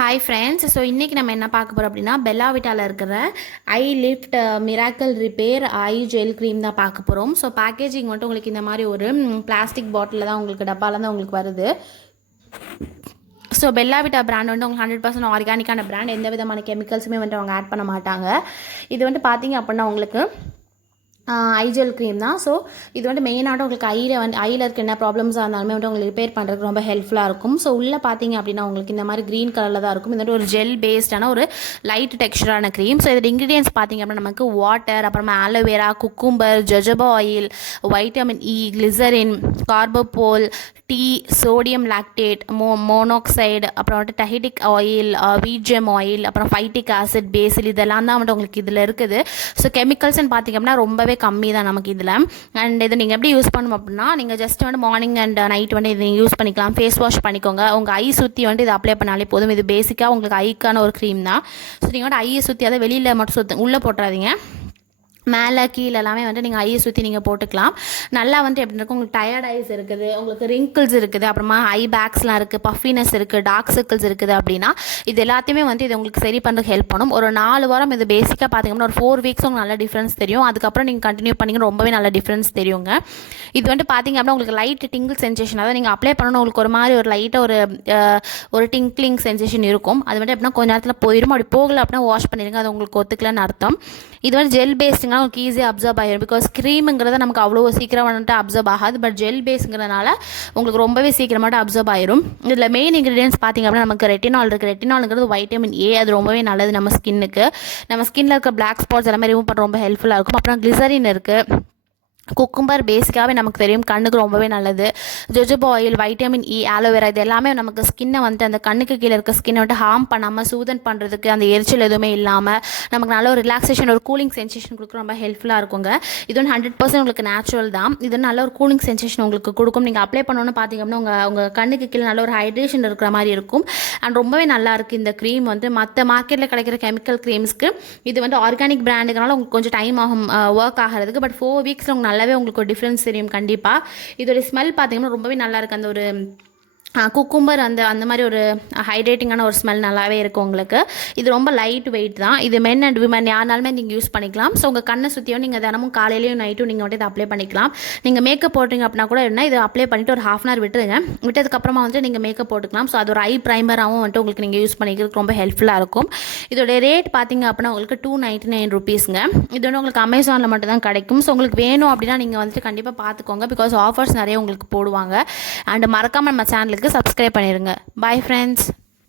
Hi friends. So இன்றைக்கி நம்ம என்ன பார்க்க போகிறோம் அப்படின்னா பெல்லா விட்டாவில் இருக்கிற eye lift miracle repair eye gel cream தான் பார்க்க போகிறோம். ஸோ பேக்கேஜிங் மட்டும் உங்களுக்கு இந்த மாதிரி ஒரு பிளாஸ்டிக் பாட்டிலில் தான் உங்களுக்கு டப்பாவில் தான் உங்களுக்கு வருது. ஸோ பெல்லா விட்டா பிராண்ட் வந்து உங்களுக்கு 100% ஆர்கானிக்கான பிராண்ட், எந்த விதமான கெமிக்கல்ஸுமே வந்து அவங்க ஆட் பண்ண மாட்டாங்க. இது வந்து பார்த்திங்க அப்படின்னா உங்களுக்கு ஐஜெல் க்ரீம் தான். ஸோ இது வந்து மெயினாக உங்களுக்கு ஐயில் இருக்க என்ன ப்ராப்ளம்ஸாக இருந்தாலுமே வந்து உங்களுக்கு ரிப்பேர் பண்ணுறதுக்கு ரொம்ப ஹெல்ப்ஃபுல்லாக இருக்கும். ஸோ உள்ளே பார்த்தீங்க அப்படின்னா உங்களுக்கு இந்த மாதிரி க்ரீன் கலரில் தான் இருக்கும். இது வந்து ஒரு ஜெல் பேஸ்டான ஒரு லைட் டெக்ஸ்சரான க்ரீம். ஸோ இதோட இன்க்ரீடியன்ஸ் பார்த்தீங்க அப்படின்னா நமக்கு வாட்டர், அப்புறமா aloe vera, cucumber, jojoba oil, vitamin E, glycerin, carbopol, tea, sodium lactate, monoxide, அப்புறம் வந்துட்டு டஹிடிக் ஆயில், வீஜெம் ஆயில், அப்புறம் ஃபைட்டிக் ஆசிட், பேசில், இதெல்லாம் தான் வந்துட்டு உங்களுக்கு இதில் இருக்குது. ஸோ கெமிக்கல்ஸ்ன்னு பார்த்திங்க அப்படின்னா ரொம்பவே கம்மி தான் நமக்கு இதில். அண்ட் இதை நீங்கள் எப்படி யூஸ் பண்ணணும் அப்படின்னா, நீங்கள் ஜஸ்ட் வந்து மார்னிங் அண்ட் நைட் வந்து இதை யூஸ் பண்ணிக்கலாம். ஃபேஸ் வாஷ் பண்ணிக்கோங்க. உங்கள் ஐ சுற்றி வந்து இதை அப்ளை பண்ணாலே போதும். இது பேசிக்காக உங்களுக்கு ஐக்கான ஒரு க்ரீம் தான். ஸோ நீங்கள் வந்து ஐயை சுற்றி அதை வெளியில் மட்டும் உள்ளே போட்டுறாதீங்க. மேலே கீழே எல்லாமே வந்து நீங்கள் ஐயை சுற்றி நீங்கள் போட்டுக்கலாம். நல்லா வந்து எப்படி இருக்கும், உங்களுக்கு டயர்ட் ஐஸ் இருக்குது, உங்களுக்கு ரிங்கிள்ஸ் இருக்குது, அப்புறமா ஐ பேக்ஸ்லாம் இருக்குது, பஃபினஸ் இருக்குது, டார்க் சர்க்கிள்ஸ் இருக்குது அப்படின்னா இது எல்லாத்தையுமே வந்து இது உங்களுக்கு சரி பண்ணுறதுக்கு ஹெல்ப் பண்ணும். ஒரு 4 வாரம் இது பேசிக்காக பார்த்தீங்கன்னா ஒரு 4 வீக்ஸ் உங்களுக்கு நல்ல டிஃப்ரென்ஸ் தெரியும். அதுக்கப்புறம் நீங்கள் கண்டினியூ பண்ணிங்கன்னா ரொம்பவே நல்ல டிஃப்ரென்ஸ் தெரியுங்க. இது வந்து பார்த்திங்க அப்படின்னா உங்களுக்கு லைட் டிங்கிள் சென்சேஷன், அதாவது நீங்கள் அப்ளை பண்ணணும் உங்களுக்கு ஒரு மாதிரி ஒரு லைட்டாக ஒரு டிங்க்லிங் சென்சேஷன் இருக்கும். அது வந்து எப்படின்னா கொஞ்ச நேரத்தில் போயிடும். அப்படி போகலை அப்படின்னா வாஷ் பண்ணிடுங்க, அது உங்களுக்கு ஒத்துக்கலன்னு அர்த்தம். இது வந்து ஜெல் பேஸ்டுங்கன்னா உங்களுக்கு ஈஸியாக அப்சர்வ் ஆகிடும். பிகாஸ் க்ரீமுங்கிறத நமக்கு அவ்வளோ சீக்கிரம் வந்துட்டு அப்சர்வ் ஆகாது. பட் ஜெல் பேஸுங்கிறதுனால உங்களுக்கு ரொம்பவே சீக்கிரமாட்டு அப்சர்வ் ஆயிரும். இதில் மெயின் இன்க்ரீடியன்ஸ் பார்த்திங்க அப்படின்னா நமக்கு ரெட்டினால் இருக்குது. ரெட்டினாலுங்கிறது வைட்டமின் ஏ, அது ரொம்பவே நல்லது நம்ம ஸ்கின்னுக்கு. நம்ம ஸ்கின்னில் இருக்க பிளாக் ஸ்பாட்ஸ் எல்லாமே ரிமூவ் பண்ண ரொம்ப ஹெல்ப்ஃபுல்லாக இருக்கும். அப்புறம் கிளிசரின் இருக்குது. குக்கும்பர் பேசிக்காகவே நமக்கு தெரியும் கண்ணுக்கு ரொம்பவே நல்லது. ஜொஜோபா ஆயில், வைட்டமின் இ, ஆலோவேரா, இது எல்லாமே நமக்கு ஸ்கின்னை வந்து அந்த கண்ணுக்கு கீழே இருக்க ஸ்கின்னை வந்து ஹார்ம் பண்ணாமல் சூதன் பண்ணுறதுக்கு, அந்த எரிச்சல் எதுவுமே இல்லாமல் நமக்கு நல்ல ஒரு ரிலாக்ஸேஷன், ஒரு கூலிங் சென்சேஷன் கொடுக்க ரொம்ப ஹெல்ப்ஃபுல்லாக இருக்குங்க. இது வந்து 100% உங்களுக்கு நேச்சுரல் தான். இது நல்ல ஒரு கூலிங் சென்சேஷன் உங்களுக்கு கொடுக்கும். நீங்கள் அப்ளை பண்ணணும்னு பார்த்தீங்க அப்படின்னா உங்கள் கண்ணுக்கு கீழே நல்ல ஒரு ஹைட்ரேஷன் இருக்கிற மாதிரி இருக்கும். அண்ட் ரொம்பவே நல்லா இருக்குது இந்த க்ரீம். வந்து மற்ற மார்க்கெட்டில் கிடைக்கிற கெமிக்கல் க்ரீம்ஸ்க்கு இது வந்து ஆர்கானிக் பிராண்டுனால உங்களுக்கு கொஞ்சம் டைம் ஆகும் ஒர்க் ஆகிறதுக்கு. பட் 4 வீக்ஸில் உங்களுக்கு நல்லாவே உங்களுக்கு ஒரு டிஃப்ரென்ஸ் தெரியும் கண்டிப்பாக. இதோட ஸ்மெல் பார்த்தீங்கன்னா ரொம்பவே நல்லா இருக்குது. அந்த ஒரு குக்கும்பர் அந்த மாதிரி ஒரு ஹைட்ரேட்டிங்கான ஒரு ஸ்மெல் நல்லாவே இருக்கும் உங்களுக்கு. இது ரொம்ப லைட் வெயிட் தான். இது மென் அண்ட் விமன் யாருனாலுமே நீங்கள் யூஸ் பண்ணிக்கலாம். ஸோ உங்கள் கண்ணை சுற்றியும் நீங்கள் தினமும் காலையிலையும் நைட்டும் நீங்கள் வந்து இதை அப்ளை பண்ணிக்கலாம். நீங்கள் மேக்கப் போட்டிங்க அப்படின்னா கூட என்ன இதை அப்ளை பண்ணிவிட்டு ஒரு 1/2 hour விட்டுருங்க. விட்டதுக்கப்புறமா வந்து நீங்கள் மேக்கப் போட்டுக்கலாம். ஸோ அது ஒரு ஐ ப்ரைமராகவும் வந்துட்டு உங்களுக்கு நீங்கள் யூஸ் பண்ணிக்கிறதுக்கு ரொம்ப ஹெல்ப்ஃபுல்லாக இருக்கும். இதோட ரேட் பார்த்திங்க அப்படின்னா உங்களுக்கு 299 rupeesங்க. இது வந்து உங்களுக்கு அமேசானில் மட்டும் தான் கிடைக்கும். ஸோ உங்களுக்கு வேணும் அப்படின்னா நீங்கள் வந்துட்டு கண்டிப்பாக பார்த்துக்கோங்க. பிகாஸ் ஆஃபர்ஸ் நிறைய உங்களுக்கு போடுவாங்க. அண்ட் மறக்காமல் நம்ம சேனலுக்கு சப்ஸ்கிரைப் பண்ணிடுங்க. Bye friends.